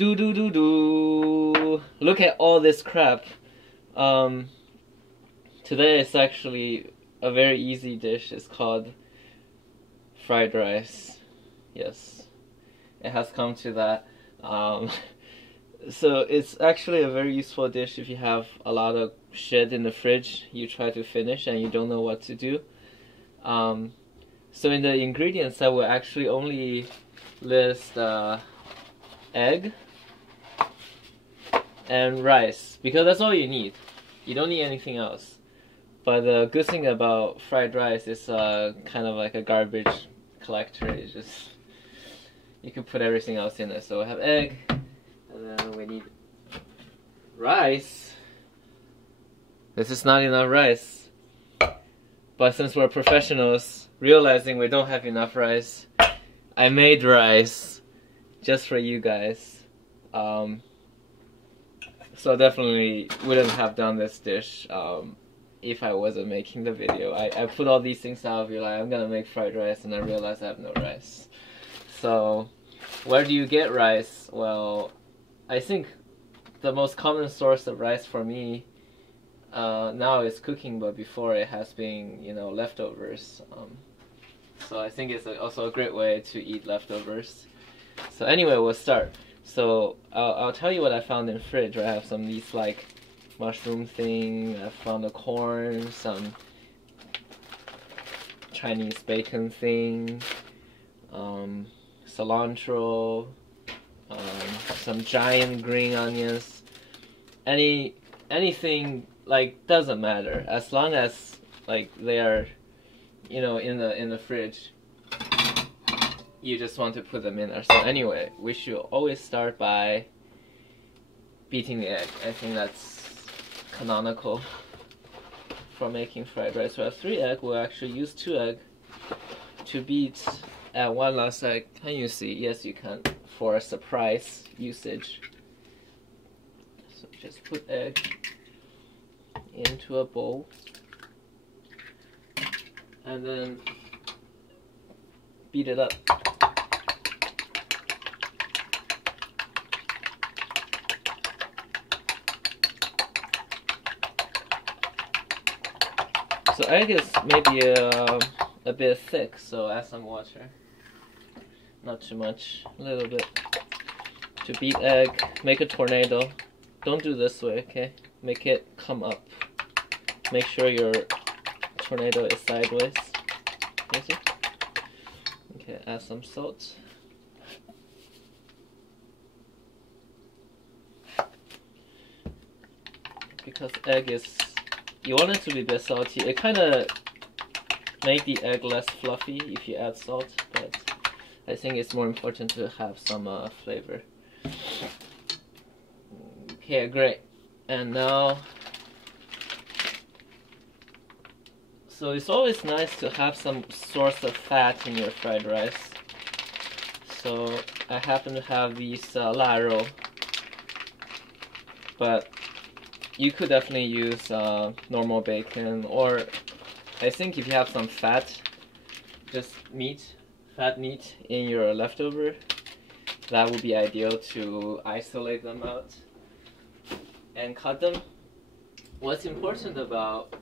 Look at all this crap. Today it's actually a very easy dish. It's called fried rice. Yes, it has come to that. So it's actually a very useful dish if you have a lot of shit in the fridge you try to finish and you don't know what to do. So in the ingredients I will actually only list egg and rice, because that's all you need. You don't need anything else. But the good thing about fried rice is kind of like a garbage collector. It's just, you can put everything else in it. So we have egg, and then we need rice. This is not enough rice. But since we're professionals, realizing we don't have enough rice, I made rice just for you guys. So definitely wouldn't have done this dish if I wasn't making the video. I put all these things out, be like, I'm gonna make fried rice, and I realized I have no rice. So where do you get rice? Well, I think the most common source of rice for me now is cooking, but before it has been, you know, leftovers. So I think it's also a great way to eat leftovers. So anyway, we'll start. So I'll tell you what I found in the fridge. I have some of these like mushroom thing. I found a corn, some Chinese bacon thing, cilantro, some giant green onions. Anything, like, doesn't matter as long as like they are, you know, in the fridge. You just want to put them in there. So anyway, we should always start by beating the egg. I think that's canonical for making fried rice. So we have 3 eggs. We'll actually use 2 eggs to beat, and 1 last egg. Can you see? Yes, you can, for a surprise usage. So just put egg into a bowl, and then beat it up. So egg is maybe a bit thick, so add some water. Not too much, a little bit. To beat egg, make a tornado. Don't do this way, okay? Make it come up. Make sure your tornado is sideways. You see? Okay, add some salt. Because egg is, you want it to be a bit salty. It kind of make the egg less fluffy if you add salt, but I think it's more important to have some flavor. Okay, great. And now, so it's always nice to have some source of fat in your fried rice. So I happen to have these la rou, but you could definitely use normal bacon, or I think if you have some fat, just fat meat in your leftover, that would be ideal to isolate them out and cut them. What's important about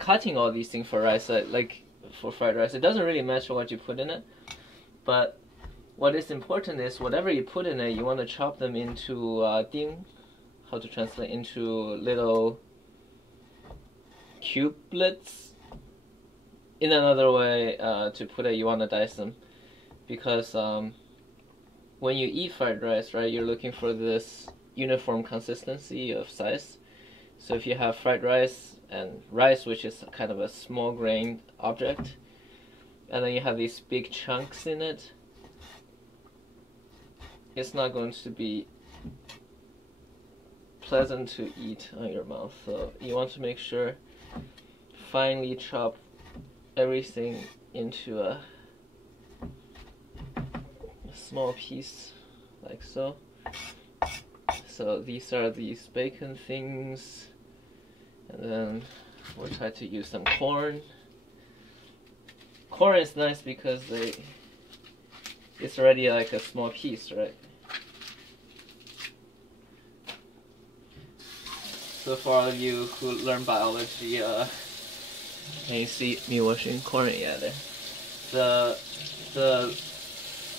cutting all these things for rice, like for fried rice, it doesn't really matter what you put in it, but what is important is whatever you put in it, you want to chop them into ding. How to translate into little cubelets. In another way to put it, you want to dice them, because when you eat fried rice, right, you're looking for this uniform consistency of size. So if you have fried rice and rice, which is kind of a small grained object, and then you have these big chunks in it, it's not going to be pleasant to eat on your mouth. So you want to make sure finely chop everything into a small piece, like so. So these are these bacon things, and then we'll try to use some corn. Corn is nice because it's already like a small piece, right? So for all of you who learn biology, can you see me washing corn? Yeah, there. The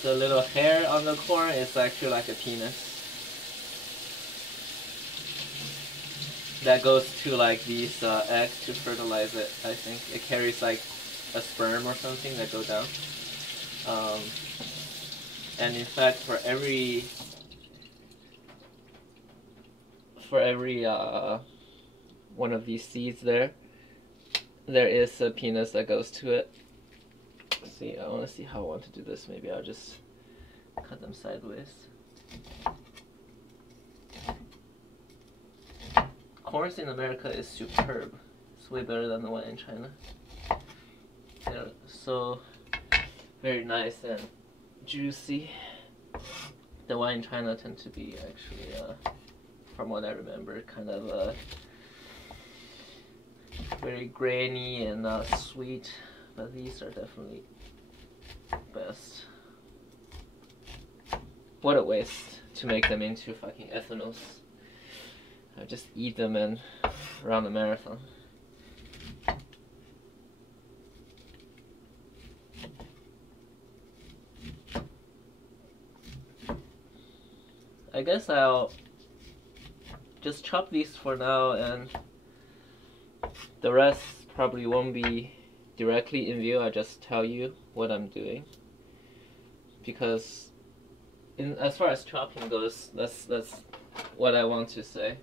little hair on the corn is actually like a penis. That goes to like these eggs to fertilize it. I think it carries like a sperm or something that go down. And in fact, for every one of these seeds there is a penis that goes to it. See, I want to see how I want to do this. Maybe I'll just cut them sideways. Corns in America is superb. It's way better than the one in China. They're so very nice and juicy. The one in China tend to be actually, from what I remember, kind of very grainy and not sweet. But these are definitely best. What a waste to make them into fucking ethanols. I just eat them and run a marathon. I guess I'll just chop these for now, and the rest probably won't be directly in view. I'll just tell you what I'm doing, because as far as chopping goes, that's what I want to say.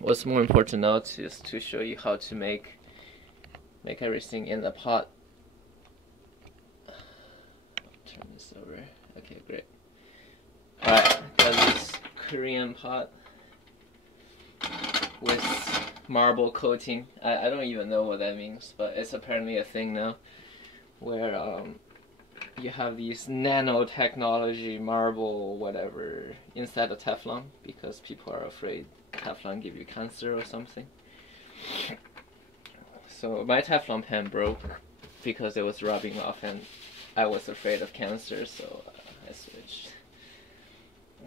What's more important now is to show you how to make everything in the pot. Turn this over. Okay, great. Alright, got this Korean pot with marble coating. I don't even know what that means, but it's apparently a thing now, where you have these nanotechnology marble whatever inside of Teflon, because people are afraid Teflon give you cancer or something. So my Teflon pan broke because it was rubbing off, and I was afraid of cancer, so I switched.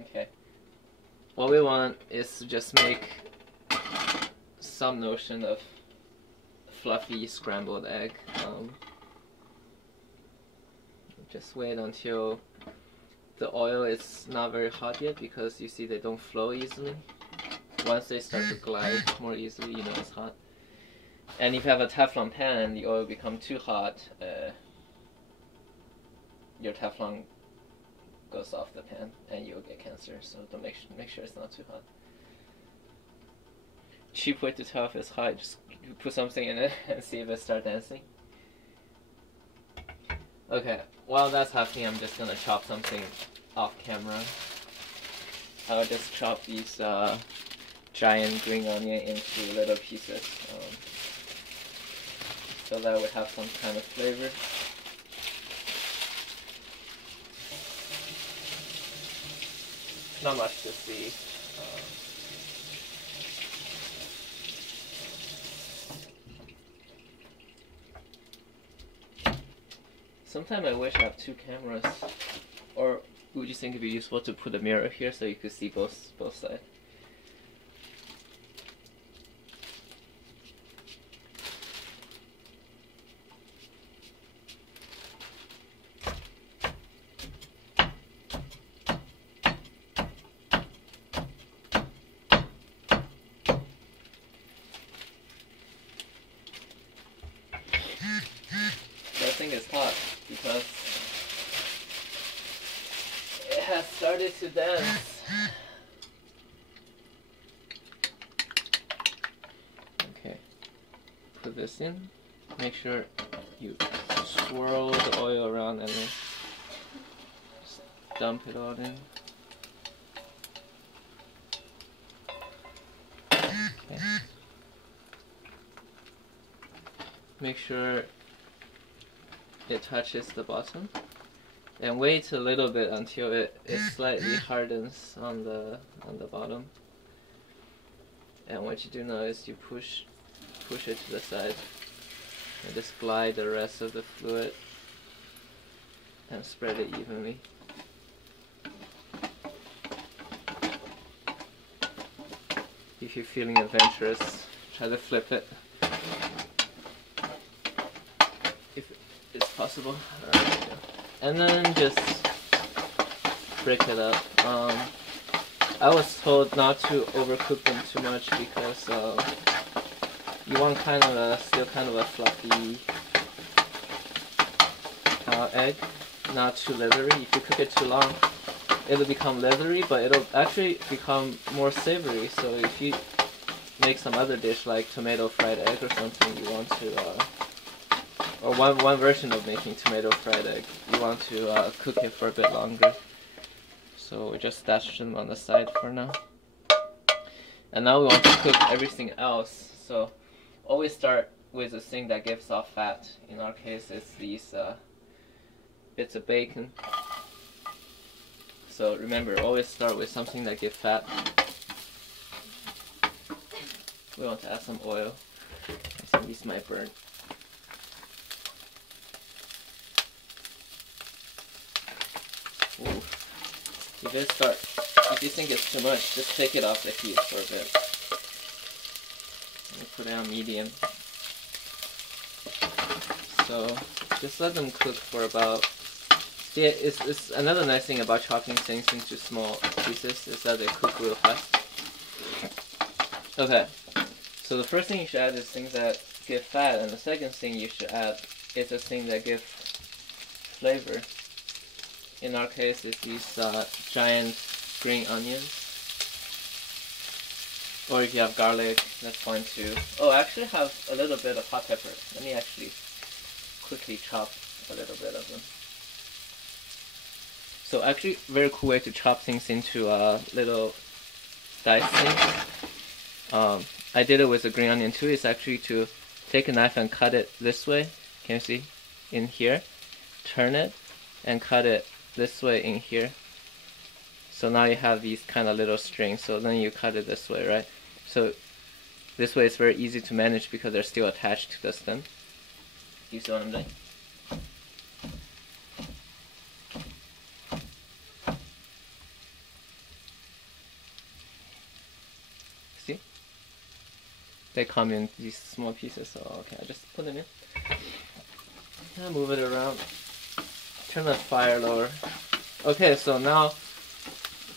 Okay, what we want is to just make some notion of fluffy scrambled egg. Just wait until the oil is not very hot yet, because you see they don't flow easily. Once they start to glide more easily, you know it's hot. And if you have a Teflon pan and the oil become too hot, your Teflon goes off the pan and you'll get cancer. So don't make sure it's not too hot. Cheap way to tell if it's hot: just put something in it and see if it starts dancing. Okay, while that's happening, I'm just gonna chop something off camera. I'll just chop these giant green onion into little pieces, so that would have some kind of flavor. Not much to see. Sometimes I wish I have two cameras. Or would you think it'd be useful to put a mirror here so you could see both sides? I think it's hot because it has started to dance. Okay, put this in. Make sure you swirl the oil around and then just dump it all in. Okay. Make sure it touches the bottom, and wait a little bit until it slightly hardens on the bottom. And what you do now is you push it to the side and just glide the rest of the fluid and spread it evenly. if you're feeling adventurous, try to flip it if it's possible. And then just break it up. I was told not to overcook them too much because you want still kind of a fluffy egg, not too leathery. If you cook it too long, it'll become leathery, but it'll actually become more savory. So if you make some other dish like tomato fried egg or something, you want to, or one version of making tomato fried egg, you want to cook it for a bit longer. So we just stash them on the side for now. And now we want to cook everything else. So always start with a thing that gives off fat. In our case, it's these bits of bacon. So remember, always start with something that gives fat. We want to add some oil. I think these might burn. Ooh. If you think it's too much, just take it off the heat for a bit. And put it on medium. So just let them cook for about. See, it's another nice thing about chopping things into small pieces is that they cook real fast. Okay, so the first thing you should add is things that give fat, and the second thing you should add is a thing that gives flavor. In our case, it's these giant green onions. Or if you have garlic, that's fine too. Oh, I actually have a little bit of hot pepper. Let me actually quickly chop a little bit of them. So actually, very cool way to chop things into little dice things. I did it with the green onion too. It's actually to take a knife and cut it this way. Can you see? In here. Turn it and cut it this way in here. So now you have these kind of little strings. So then you cut it this way, right? So this way it's very easy to manage because they're still attached to the stem. You see what I'm doing? See? They come in these small pieces, so okay, I'll just put them in. And move it around. Turn the fire lower. Okay, so now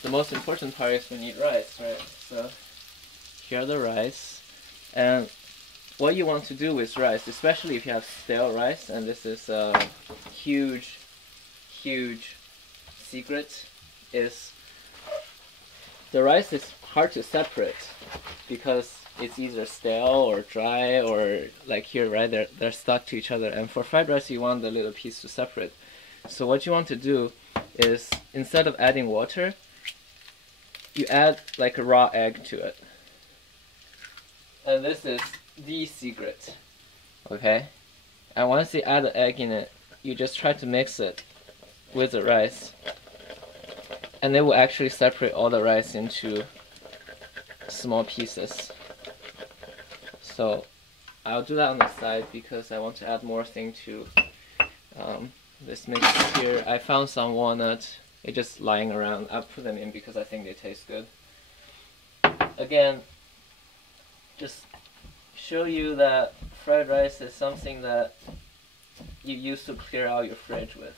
the most important part is we need rice, right? So here are the rice. And what you want to do with rice, especially if you have stale rice, and this is a huge, huge secret, is the rice is hard to separate because it's either stale or dry or like here, right? They're stuck to each other. And for fried rice, you want the little piece to separate. So what you want to do is instead of adding water, you add like a raw egg to it. And this is the secret. Okay? And once you add the egg in it, you just try to mix it with the rice. And it will actually separate all the rice into small pieces. So I'll do that on the side because I want to add more thing to this mix here. I found some walnut. They're just lying around. I'll put them in because I think they taste good. Again, just show you that fried rice is something that you used to clear out your fridge with.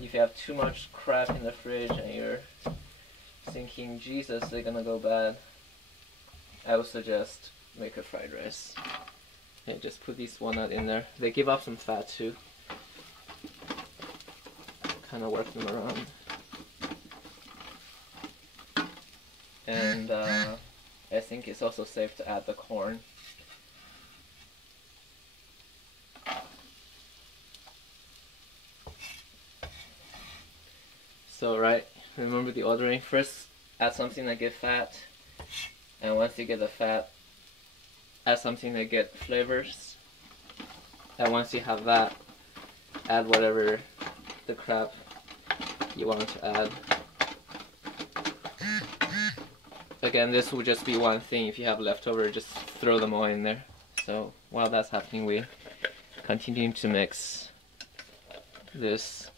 If you have too much crap in the fridge and you're thinking, Jesus, they're gonna go bad, I would suggest make a fried rice. Okay, just put these walnut in there. They give off some fat too. Kind of work them around. And I think it's also safe to add the corn. So right, remember the ordering. First, add something that gives fat, and once you get the fat, add something that get flavors. And once you have that, add whatever the crap you want to add. Again, this will just be one thing. If you have leftover, just throw them all in there. So while that's happening, we continue to mix this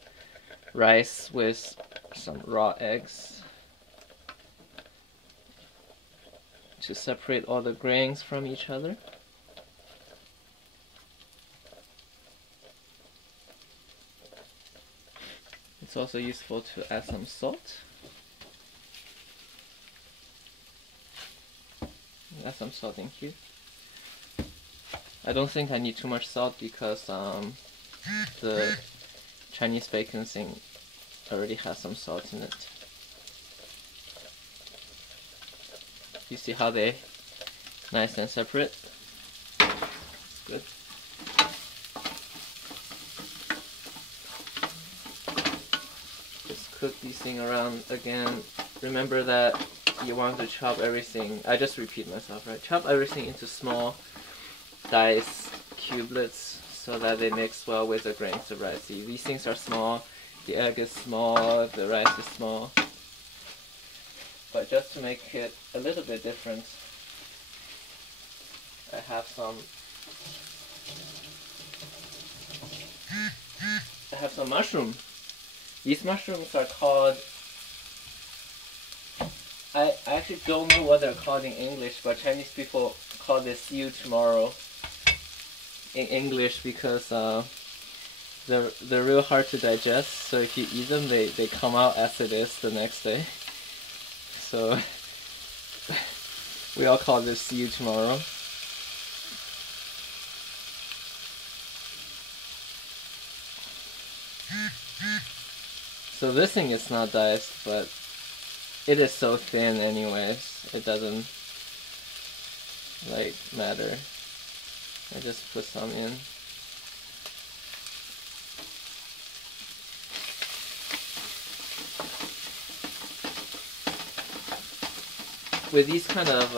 rice with some raw eggs. to separate all the grains from each other. It's also useful to add some salt. Add some salt in here. I don't think I need too much salt because the Chinese bacon thing already has some salt in it. You see how they nice and separate? It's good. Just cook these things around again. Remember that you want to chop everything. I just repeat myself, right? Chop everything into small diced cubelets so that they mix well with the grains of rice. See, these things are small, the egg is small, the rice is small. But just to make it a little bit different, I have some mushroom. These mushrooms are called, I actually don't know what they're called in English, but Chinese people call this "see you tomorrow" in English because they're real hard to digest. So if you eat them, they come out as it is the next day. So we all call this "see you tomorrow." So this thing is not diced, but it is so thin anyways, it doesn't like matter. I just put some in. With these kind of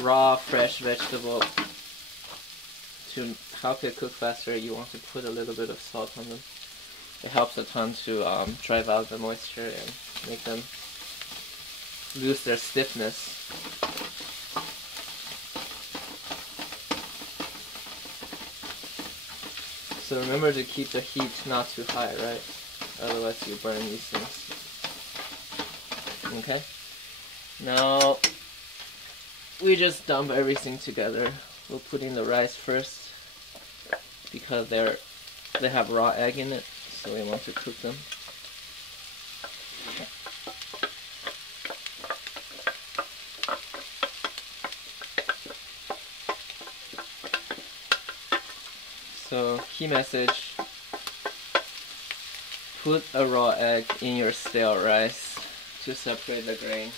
raw, fresh vegetable, to help it cook faster, you want to put a little bit of salt on them. It helps a ton to drive out the moisture and make them lose their stiffness. So remember to keep the heat not too high, right? Otherwise you burn these things. Okay? Now we just dump everything together. We'll put in the rice first because they have raw egg in it, so we want to cook them. So key message, put a raw egg in your stale rice to separate the grains.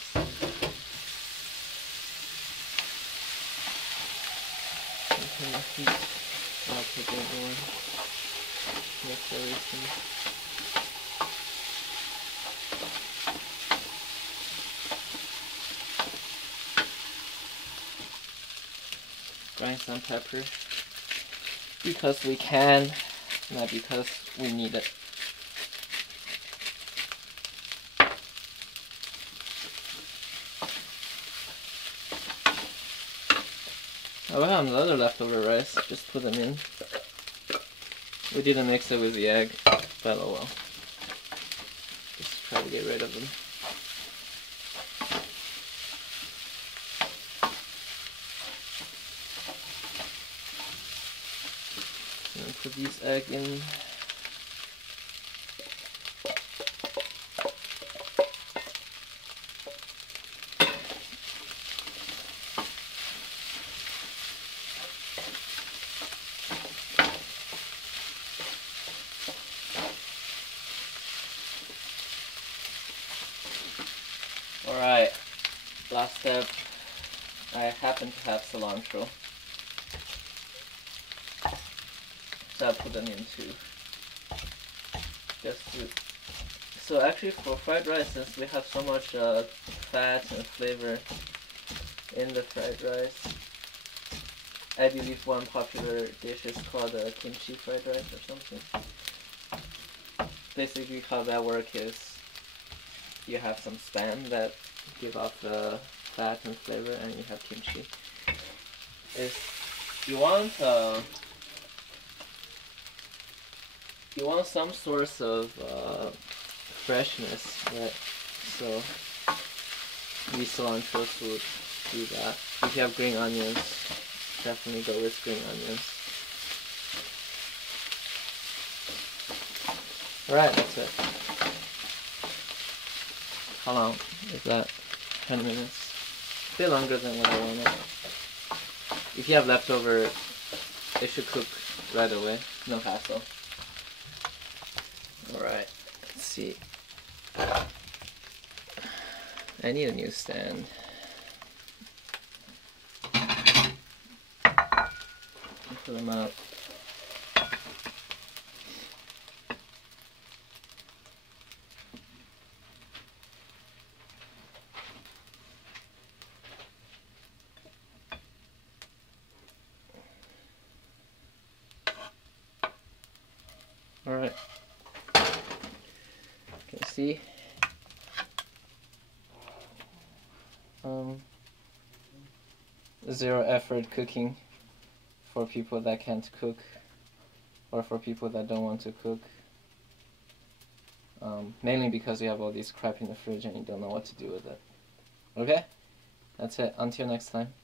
Turn the heat up again, mix everything. Grind some pepper because we can, not because we need it. I will have another leftover rice, just put them in. We didn't mix it with the egg, but oh well. Just try to get rid of them. And put these egg in. Alright, last step. I happen to have cilantro, so I put them in too. So actually for fried rice, since we have so much fat and flavor in the fried rice, I believe one popular dish is called kimchi fried rice or something. Basically how that works is you have some spam that give off the fat and flavor, and you have kimchi. You want some source of freshness, right? So Use cilantro food. Do that. If you have green onions, definitely go with green onions. Alright, that's it. How long is that? 10 minutes. A bit longer than what I wanted. If you have leftover, it should cook right away. No hassle. Alright, let's see. I need a new stand. Put them out. Alright. Can you see? Zero effort cooking for people that can't cook, or for people that don't want to cook. Mainly because you have all this crap in the fridge and you don't know what to do with it. Okay? That's it. Until next time.